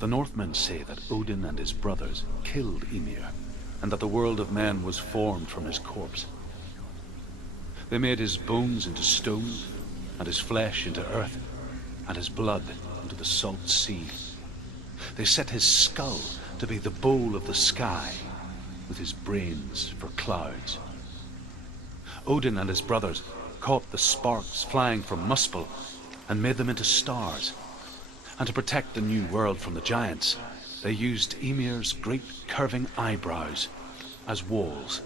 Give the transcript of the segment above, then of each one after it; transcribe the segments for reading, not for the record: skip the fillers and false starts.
The Northmen say that Odin and his brothers killed Ymir, and that the world of men was formed from his corpse. They made his bones into stone, and his flesh into earth, and his blood into the salt sea. They set his skull to be the bowl of the sky, with his brains for clouds. Odin and his brothers caught the sparks flying from Muspel and made them into stars. And to protect the new world from the giants, they used Ymir's great curving eyebrows as walls.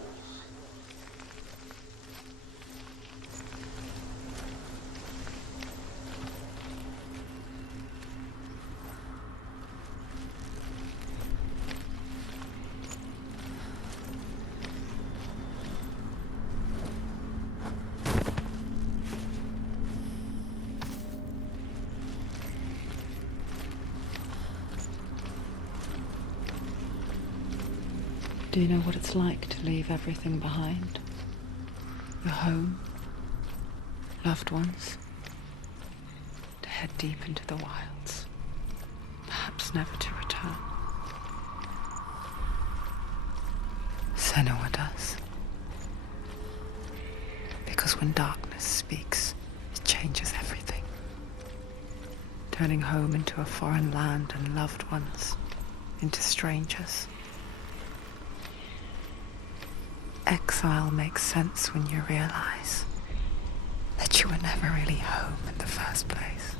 Do you know what it's like to leave everything behind? Your home, loved ones, to head deep into the wilds, perhaps never to return. Senua does. Because when darkness speaks, it changes everything, turning home into a foreign land and loved ones into strangers. Exile makes sense when you realize that you were never really home in the first place.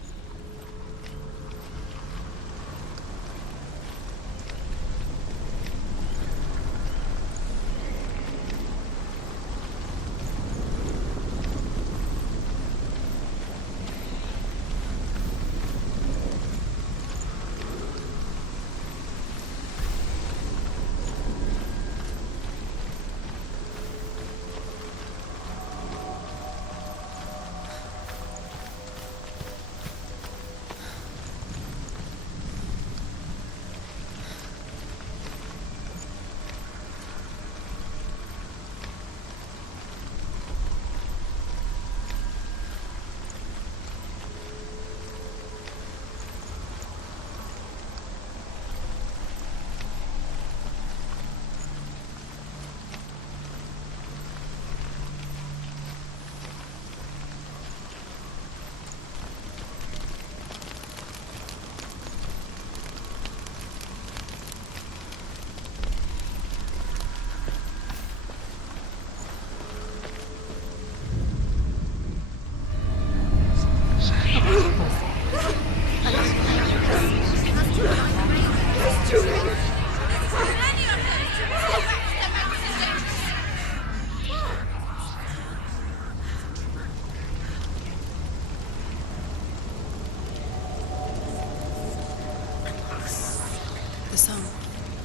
The song.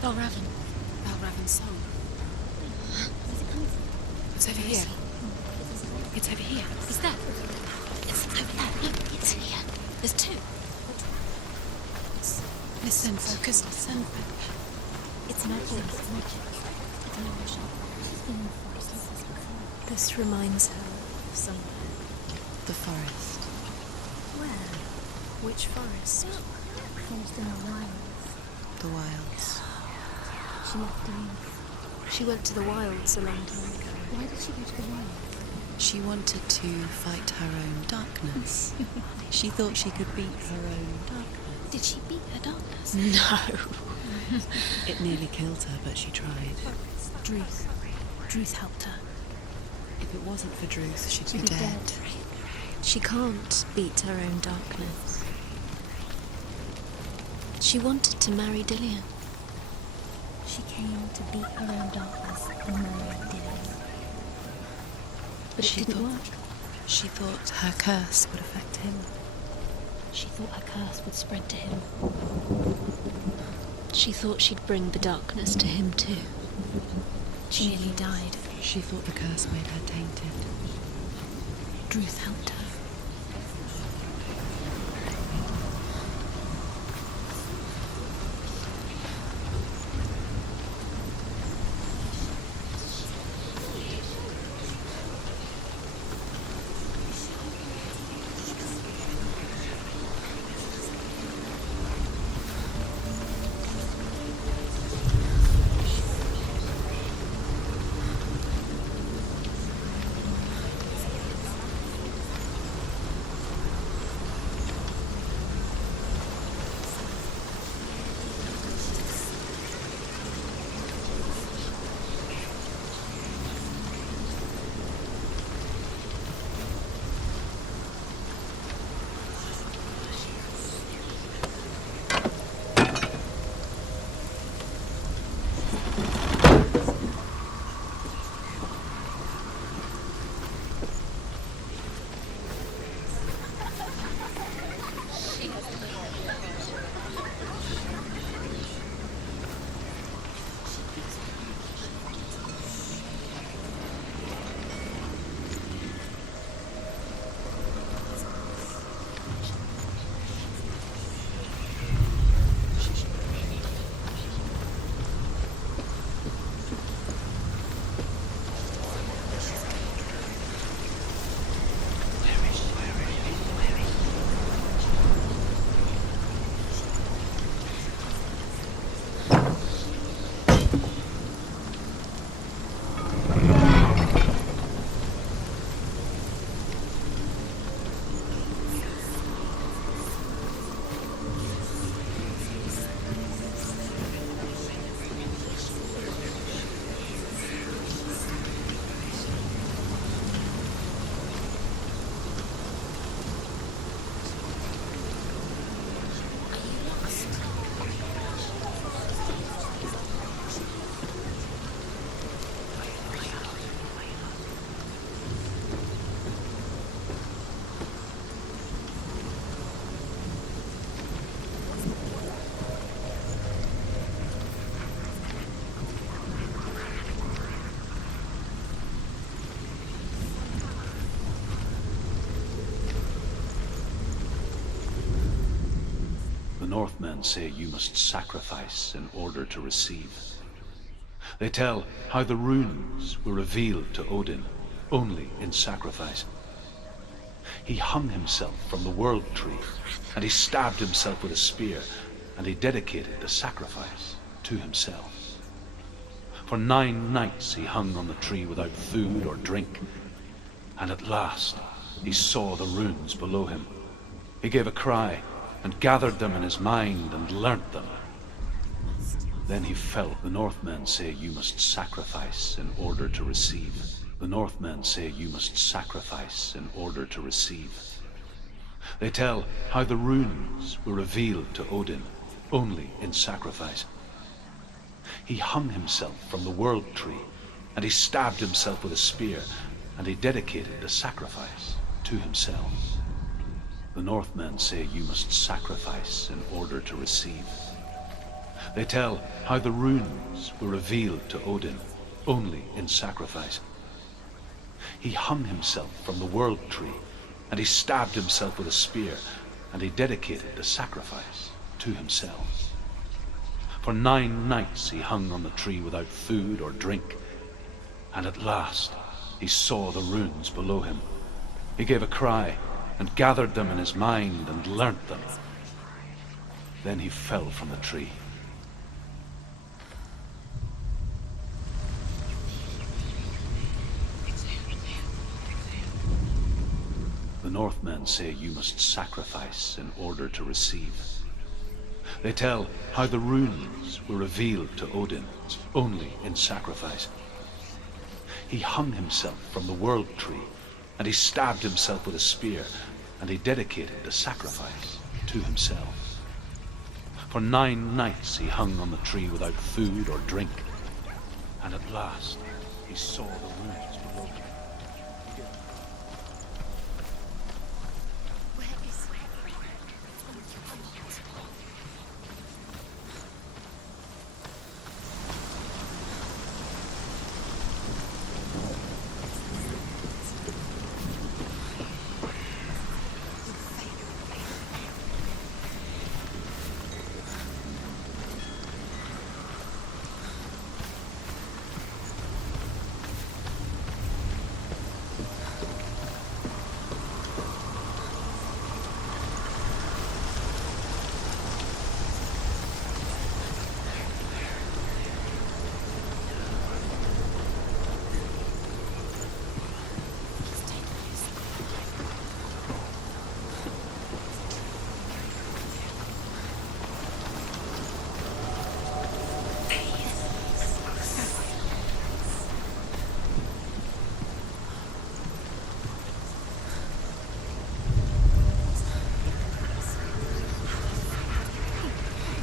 VALRAVN. VALRAVN's song. It's over here. It's over here. Is that? It's over there. No, it's here. There's two. Listen, focus, listen. It's magic. It's magic. It's an emotion. This reminds her of somewhere. The forest. Where? Which forest? Forest in the wilds. The wilds. She left the youth. She went to the wilds a long time ago. Why did she go to the wilds? She wanted to fight her own darkness. She thought she could beat her own darkness. Did she beat her darkness? No. It nearly killed her, but she tried. Druth. Druth helped her. If it wasn't for Druth, she'd be dead. She can't beat her own darkness. She wanted to marry Dillion. She came to beat her own darkness and marry Dillion. But it didn't work. She thought her curse would affect him. She thought her curse would spread to him. She thought she'd bring the darkness to him too. She nearly died. She thought the curse made her tainted. Druth helped her. Northmen say you must sacrifice in order to receive. They tell how the runes were revealed to Odin only in sacrifice. He hung himself from the world tree, and he stabbed himself with a spear, and he dedicated the sacrifice to himself. For 9 nights he hung on the tree without food or drink, and at last he saw the runes below him. He gave a cry, and gathered them in his mind, and learnt them. Then he fell. The Northmen say you must sacrifice in order to receive. The Northmen say you must sacrifice in order to receive. They tell how the runes were revealed to Odin only in sacrifice. He hung himself from the world tree, and he stabbed himself with a spear, and he dedicated the sacrifice to himself. The Northmen say you must sacrifice in order to receive. They tell how the runes were revealed to Odin only in sacrifice. He hung himself from the world tree, and he stabbed himself with a spear, and he dedicated the sacrifice to himself. For 9 nights he hung on the tree without food or drink, and at last he saw the runes below him. He gave a cry, and gathered them in his mind, and learnt them. Then he fell from the tree. The Northmen say you must sacrifice in order to receive. They tell how the runes were revealed to Odin only in sacrifice. He hung himself from the world tree, and he stabbed himself with a spear, and he dedicated the sacrifice to himself. For 9 nights he hung on the tree without food or drink, and at last he saw the runes below him.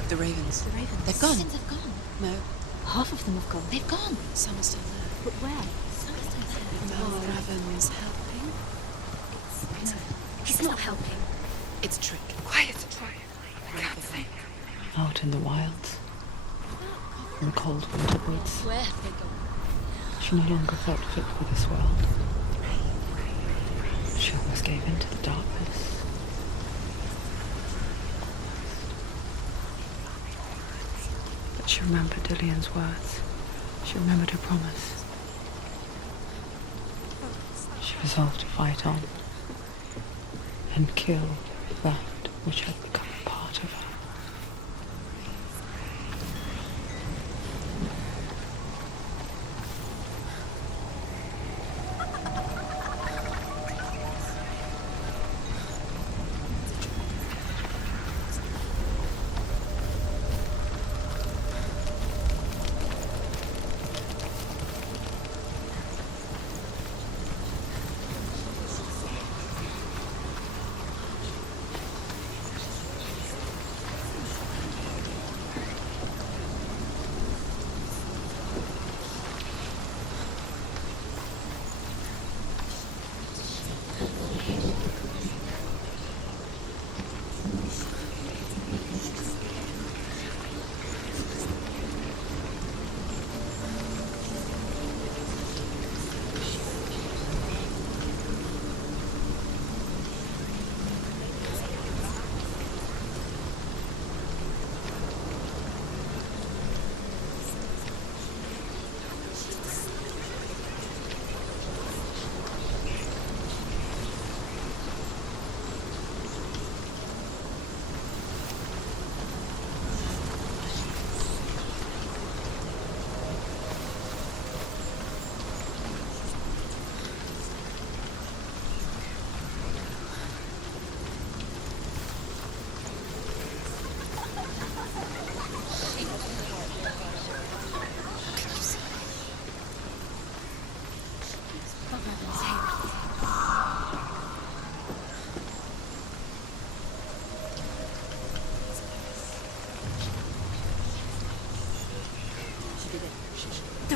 The ravens. The ravens. They've gone. They've gone. No, Half of them have gone. they've gone. Some are still there. But where? Some are still there. VALRAVN's helping. No, he's not helping. It's a trick. Quiet. I can't think. Out in the wilds, in the cold winter woods, Where have they gone? she no longer felt fit for this world. She almost gave in to the darkness. But she remembered Dillian's words. She remembered her promise. She resolved to fight on and kill that which had become a part of her.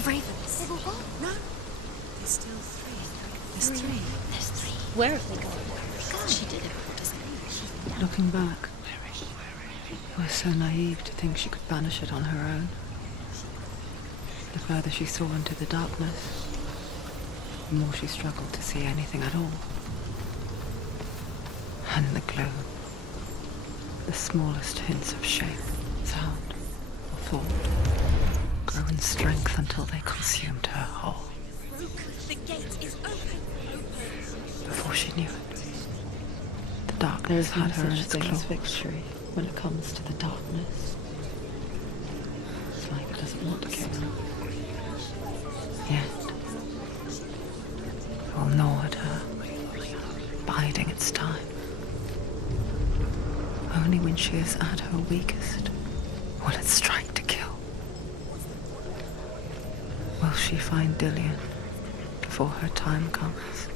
The ravens. They've all gone. No. There's still three. There's three. There's three. Where have they gone? She did it, doesn't it? Looking back, I was so naive to think she could banish it on her own. The further she saw into the darkness, the more she struggled to see anything at all. And the gloom, the smallest hints of shape, sound, or thought, grew in strength until they consumed her whole. The gate is open. Before she knew it, the darkness had her in its claws. Victory when it comes to the darkness. It's like it doesn't want to kill her. Yet, it will gnaw at her, biding its time. Only when she is at her weakest will it strike to kill. Will she find Dillion before her time comes?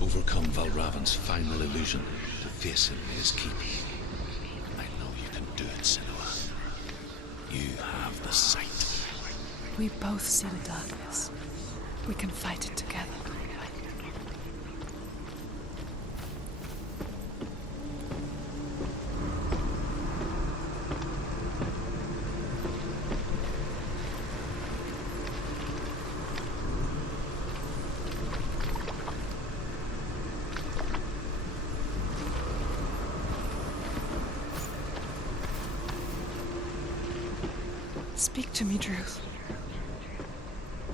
Overcome VALRAVN's final illusion to face him in his keep. I know you can do it, Senua. You have the sight. We both see the darkness. We can fight it together. Speak to me, Druth.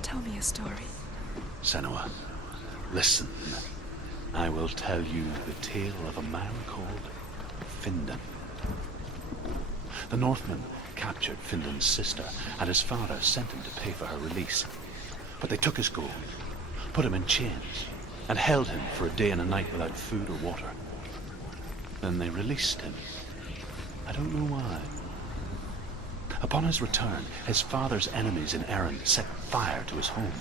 Tell me a story. Senua, listen. I will tell you the tale of a man called Findan. The Northmen captured Findan's sister, and his father sent him to pay for her release. But they took his gold, put him in chains, and held him for a day and a night without food or water. Then they released him. I don't know why. Upon his return, his father's enemies in Erin set fire to his home.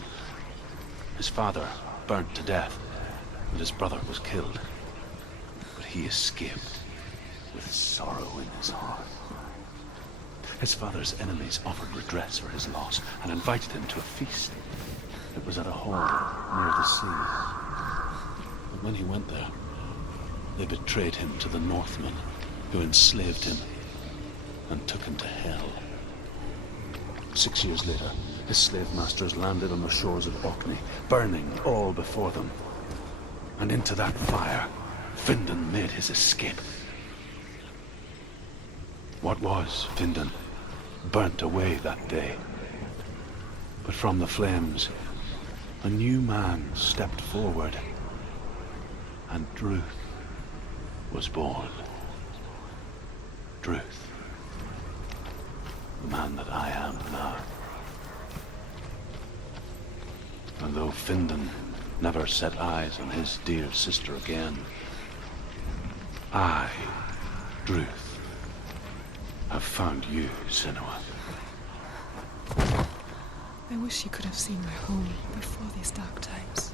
His father burnt to death, and his brother was killed. But he escaped with sorrow in his heart. His father's enemies offered redress for his loss and invited him to a feast. It was at a hall near the sea. But when he went there, They betrayed him to the Northmen, who enslaved him and took him to hell. 6 years later, his slave masters landed on the shores of Orkney, burning all before them. And into that fire, Findan made his escape. What was Findan burnt away that day. But from the flames, a new man stepped forward, and Druth was born. Druth, the man that I am now. And though Findan never set eyes on his dear sister again, I, Druth, have found you, Senua. I wish you could have seen my home before these dark times.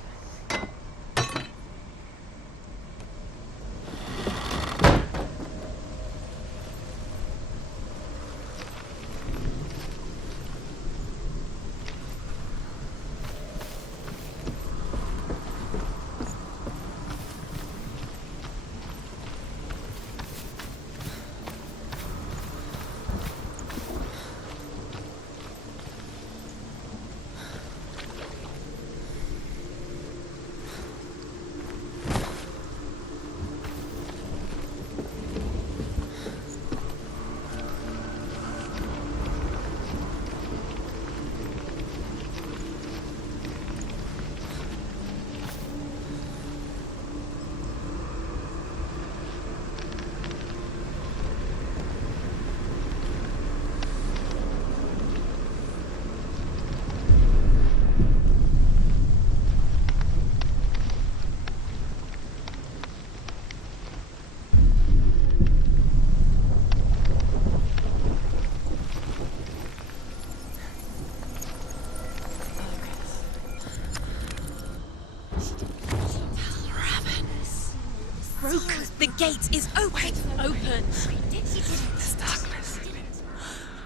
The gate is open! Open! This darkness.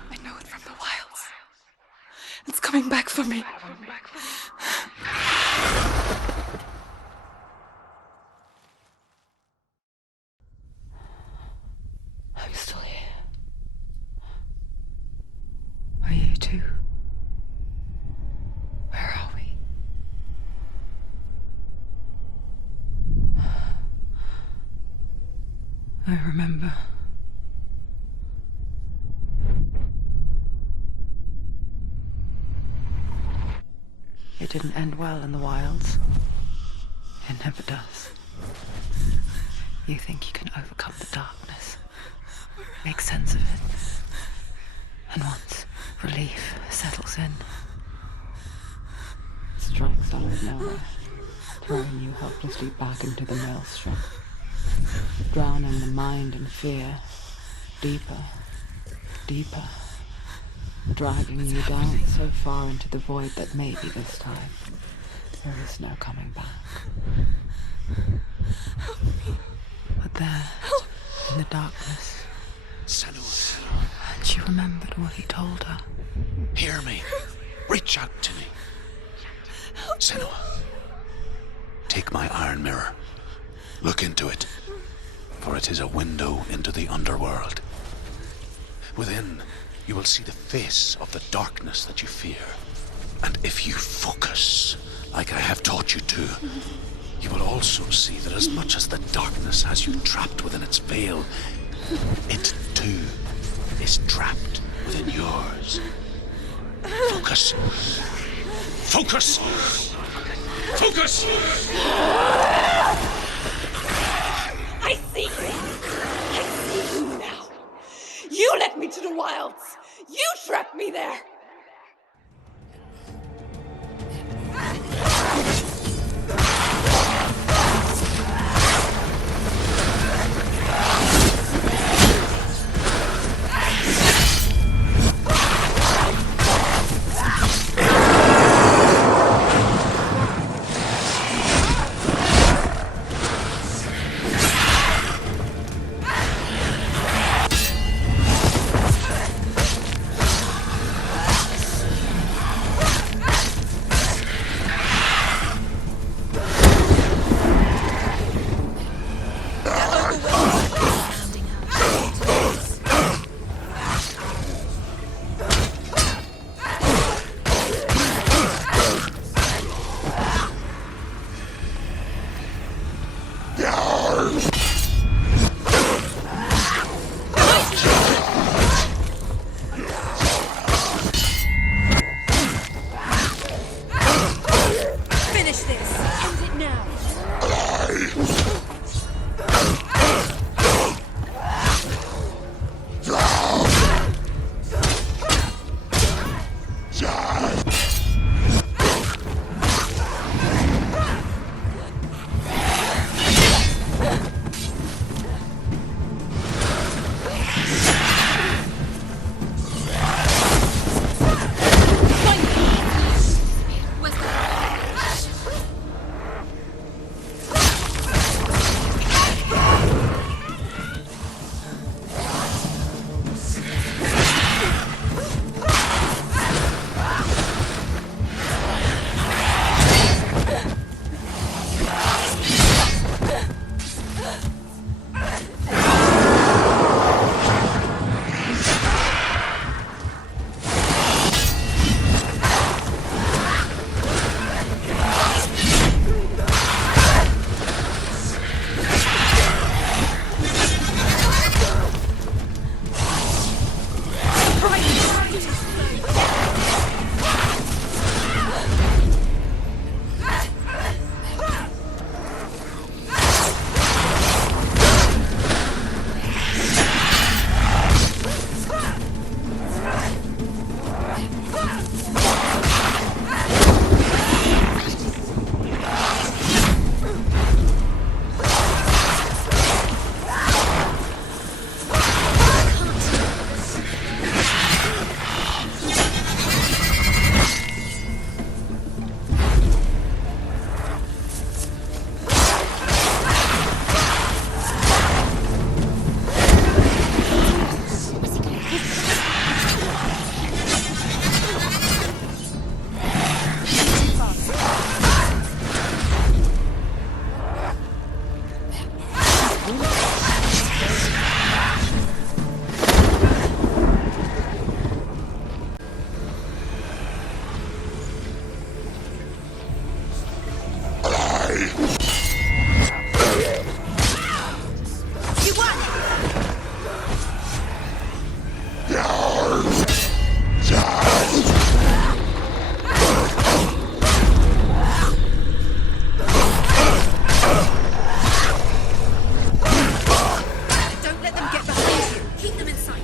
I know it from the wilds. It's coming back for me. I'm still here. Are you too? Where are we? I remember. It didn't end well in the wilds. It never does. You think you can overcome the darkness, make sense of it, and once relief settles in, it strikes out of nowhere, throwing you helplessly back into the maelstrom, drowning the mind in fear, deeper, deeper, dragging you down so far into the void that maybe this time there is no coming back. But there, in the darkness, Senua, and she remembered what he told her. hear me. Reach out to me. Senua, take my iron mirror. Look into it, for it is a window into the underworld. Within, you will see the face of the darkness that you fear. And if you focus, like I have taught you to, you will also see that as much as the darkness has you trapped within its veil, it too is trapped within yours. Focus. Focus! Focus! I see you! I see you now! You led me to the wilds! You trapped me there! You won! Don't let them get behind you. Keep them in sight.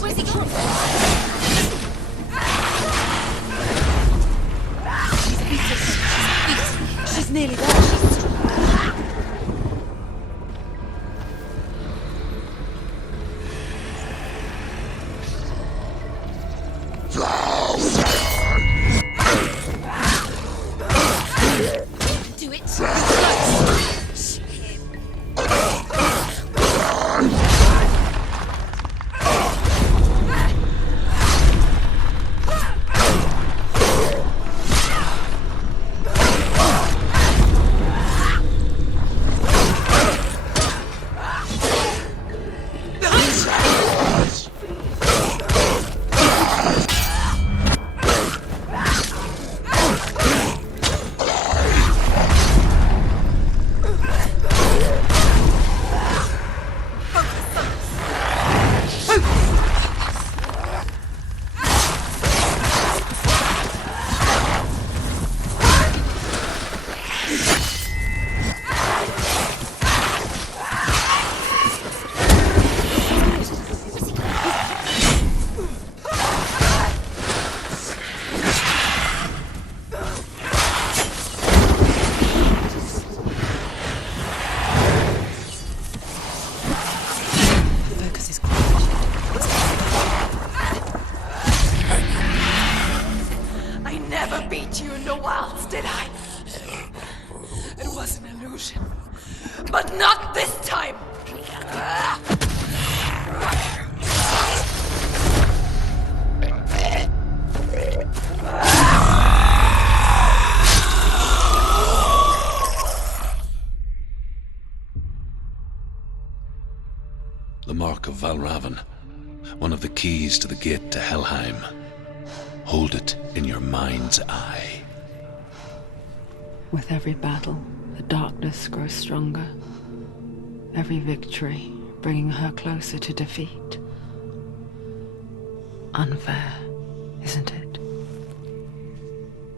Where's he gone? She's nearly there. Do it. Focus is I never beat you in the wilds, did I? It was an illusion. But not this time! The mark of VALRAVN, one of the keys to the gate to Helheim. Hold it in your mind's eye. With every battle, the darkness grows stronger. Every victory bringing her closer to defeat. Unfair, isn't it?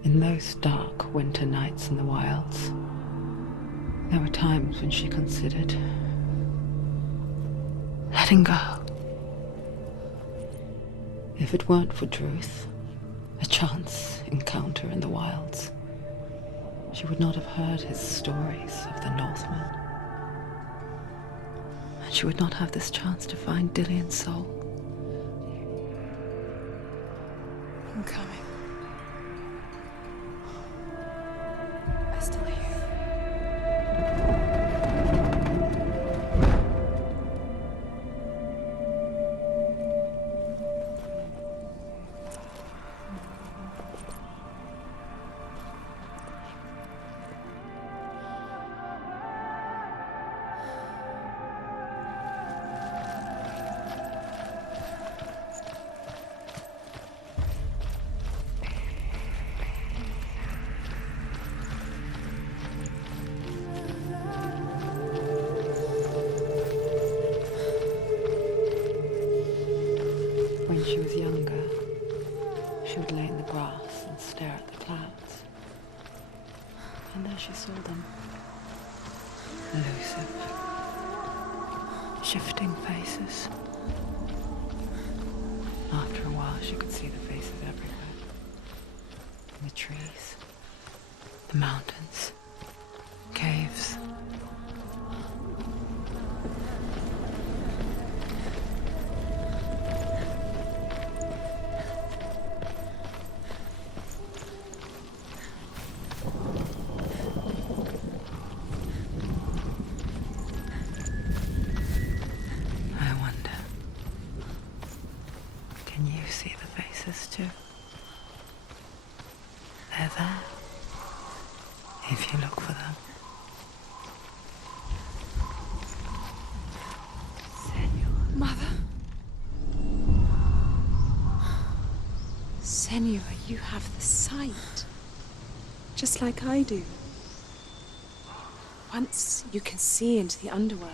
In those dark winter nights in the wilds, there were times when she considered letting go. If it weren't for Druth, a chance encounter in the wilds, she would not have heard his stories of the Northmen. And she would not have this chance to find Dillion's soul. I'm coming. I still hear you. When she was younger, she would lay in the grass and stare at the clouds. And there she saw them. Elusive. Shifting faces. After a while, she could see the faces everywhere. In the trees, the mountains, caves. see the faces too. They're there, if you look for them. Senua. Mother? Senua, you have the sight. Just like I do. Once you can see into the underworld.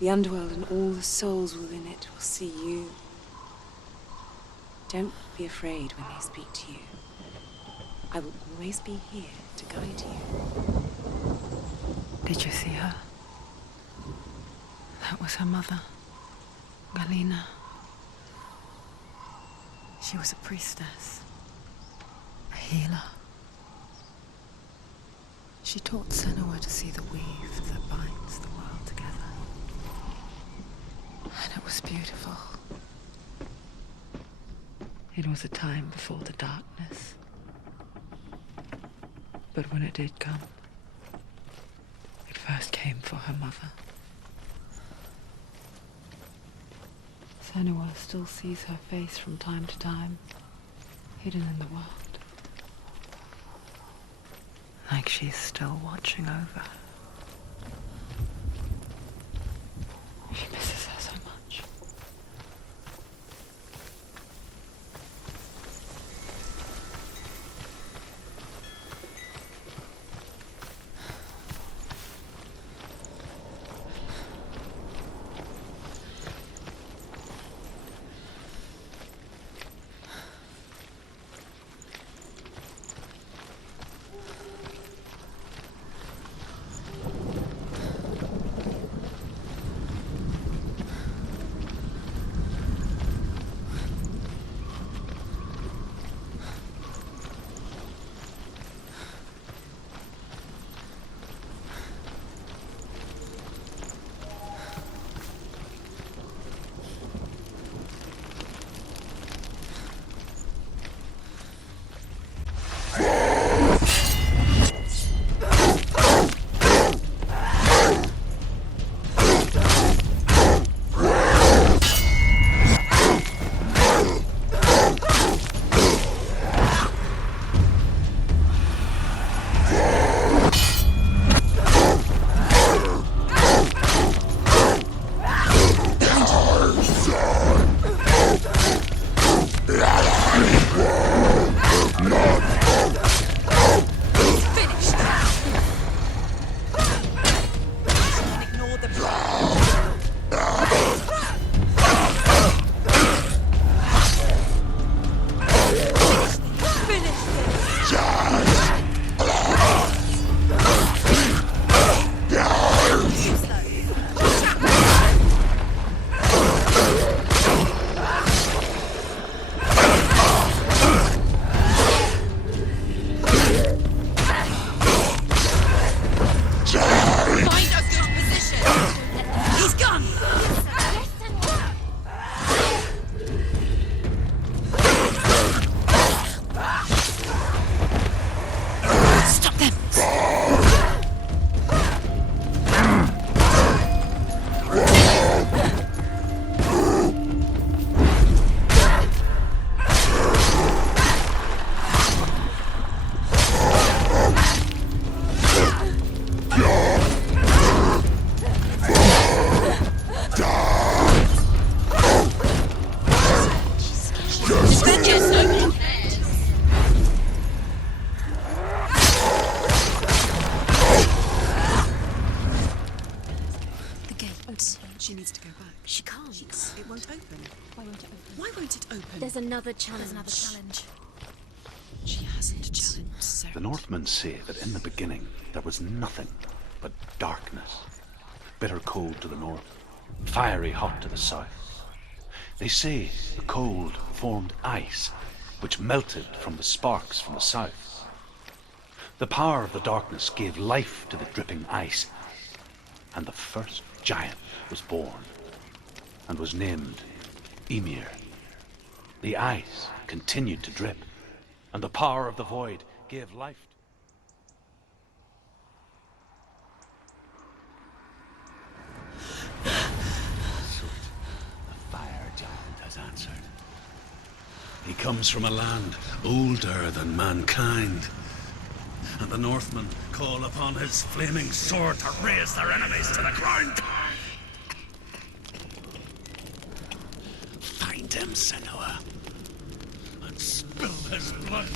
The underworld and all the souls within it will see you. Don't be afraid when they speak to you. I will always be here to guide you. Did you see her? That was her mother, Galena. She was a priestess, a healer. She taught Senua to see the weave that binds the world together. And it was beautiful. It was a time before the darkness. But when it did come, it first came for her mother. Senua still sees her face from time to time, hidden in the world. Like she's still watching over her. She misses her so much. She needs to go back. She can't. It won't open. Why won't it open? Why won't it open? There's another challenge. She hasn't challenged Sarah. The Northmen say that in the beginning there was nothing but darkness. Bitter cold to the north, fiery hot to the south. They say the cold formed ice, which melted from the sparks from the south. The power of the darkness gave life to the dripping ice, and the first giant was born, and was named Ymir. The ice continued to drip, and the power of the void gave life. The fire giant has answered. He comes from a land older than mankind. And the Northmen call upon his flaming sword to raise their enemies to the ground. Find him, Senua, and spill his blood.